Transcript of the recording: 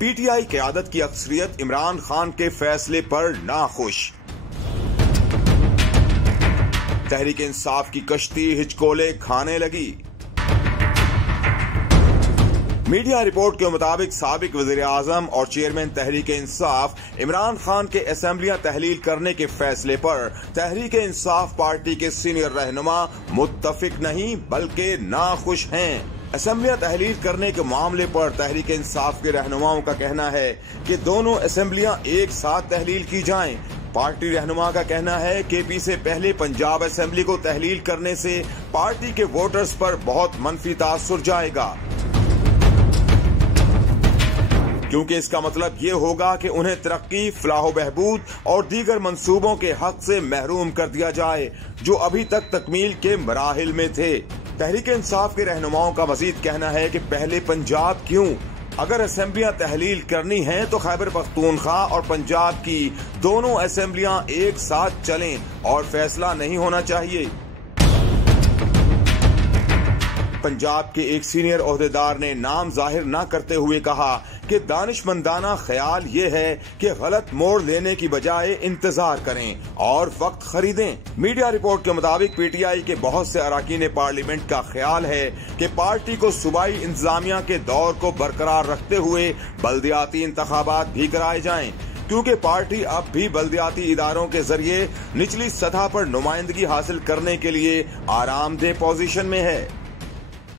PTI क़यादत की अक्सरियत इमरान खान के फैसले पर नाखुश। तहरीक इंसाफ की कश्ती हिचकोले खाने लगी। मीडिया रिपोर्ट के मुताबिक साबिक वज़ीर आज़म और चेयरमैन तहरीक इंसाफ इमरान खान के असेंबलियां तहलील करने के फैसले पर तहरीक इंसाफ पार्टी के सीनियर रहनुमा मुत्तफिक नहीं बल्कि नाखुश हैं। असेंबलियां तहलील करने के मामले पर तहरीक इंसाफ के रहनुमाओं का कहना है कि दोनों असेंबलियां एक साथ तहलील की जाएं। पार्टी रहनुमा का कहना है कि केपी से पहले पंजाब असेंबली को तहलील करने से पार्टी के वोटर्स पर बहुत मनफी तासुर जाएगा, क्योंकि इसका मतलब ये होगा कि उन्हें तरक्की, फलाह बहबूद और दीगर मंसूबों के हक से महरूम कर दिया जाए जो अभी तक तकमील के मराहिल में थे। तहरीक इंसाफ के रहनुमाओं का मजीद कहना है कि पहले पंजाब क्यों? अगर असेंबलियां तहलील करनी हैं तो खैबर पख्तूनख्वा और पंजाब की दोनों असेंबलियां एक साथ चलें और फैसला नहीं होना चाहिए। पंजाब के एक सीनियर ओहदेदार ने नाम जाहिर न करते हुए कहा कि दानिशमंदाना ख्याल ये है कि गलत मोड़ लेने की बजाय इंतजार करें और वक्त खरीदें। मीडिया रिपोर्ट के मुताबिक पीटीआई के बहुत से अरकान पार्लियामेंट का ख्याल है कि पार्टी को सूबाई इंतजामिया के दौर को बरकरार रखते हुए बल्दियाती इंतखाबात भी कराए जाएं, क्योंकि पार्टी अब भी बल्दियाती इदारों के जरिए निचली सतह पर नुमाइंदगी हासिल करने के लिए आरामदेह पोजीशन में है।